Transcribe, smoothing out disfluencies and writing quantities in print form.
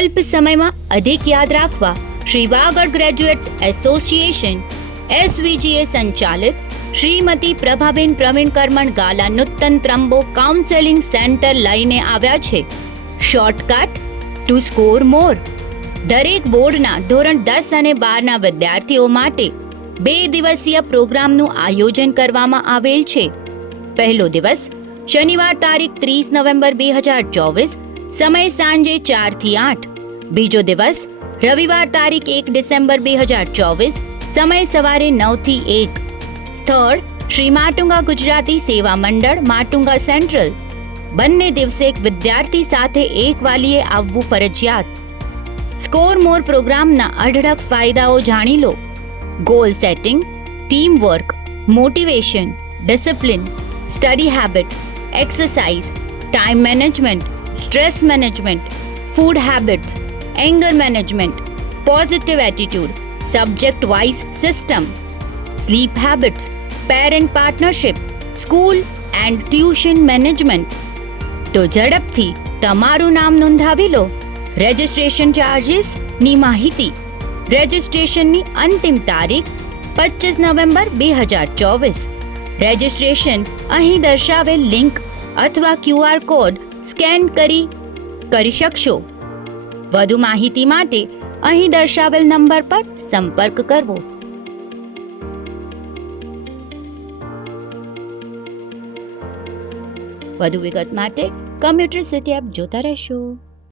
અલ્પ સમયમાં અધિક યાદ રાખવા Shri Vagad graduates association SVGA સંચાલિત શ્રીમતી પ્રભાબેન પ્રવીણ કરમણ ગાલા નૂતન ત્રંબો કાઉન્સેલિંગ સેન્ટર લઈને આવ્યા છે. શોર્ટકટ ટુ સ્કોર મોર. દરેક બોર્ડના ધોરણ 10 અને 12ના વિદ્યાર્થીઓ માટે 2 દિવસીય પ્રોગ્રામનું આયોજન કરવામાં આવેલ છે. પહેલો દિવસ શનિવાર તારીખ 30 નવેમ્બર 2024, સમય સાંજે 4 થી 8. બીજો દિવસ રવિવાર તારીખ 1 ડિસેમ્બર 2024, સમય સવારે 9 થી 1. સ્થળ શ્રી માટુંગા ગુજરાતી સેવા મંડળ, માટુંગા સેન્ટ્રલ. બંને દિવસે એક વિદ્યાર્થી સાથે એક વાલીએ આવવું ફરજિયાત. સ્કોર મોર પ્રોગ્રામના અઢળક ફાયદાઓ જાણી લો. Goal setting, team work, motivation, discipline, study habit, exercise, time management, stress management, food habits, anger management, positive attitude, subject wise system, sleep habits, parent partnership, school and tuition management. તો ઝડપથી તમારું નામ નોંધાવી લો. રજિસ્ટ્રેશન ચાર્જીસની માહિતી. રજિસ્ટ્રેશનની અંતિમ તારીખ 25 November 2024. Registration અહીં દર્શાવેલ લિંક અથવા QR કોડ સ્કેન કરી શકશો. વધુ માહિતી માટે અહીં દર્શાવેલ નંબર પર સંપર્ક કરવો. વધુ વિગત માટે કમ્યુટર સિટી એપ જોતા રહેશો.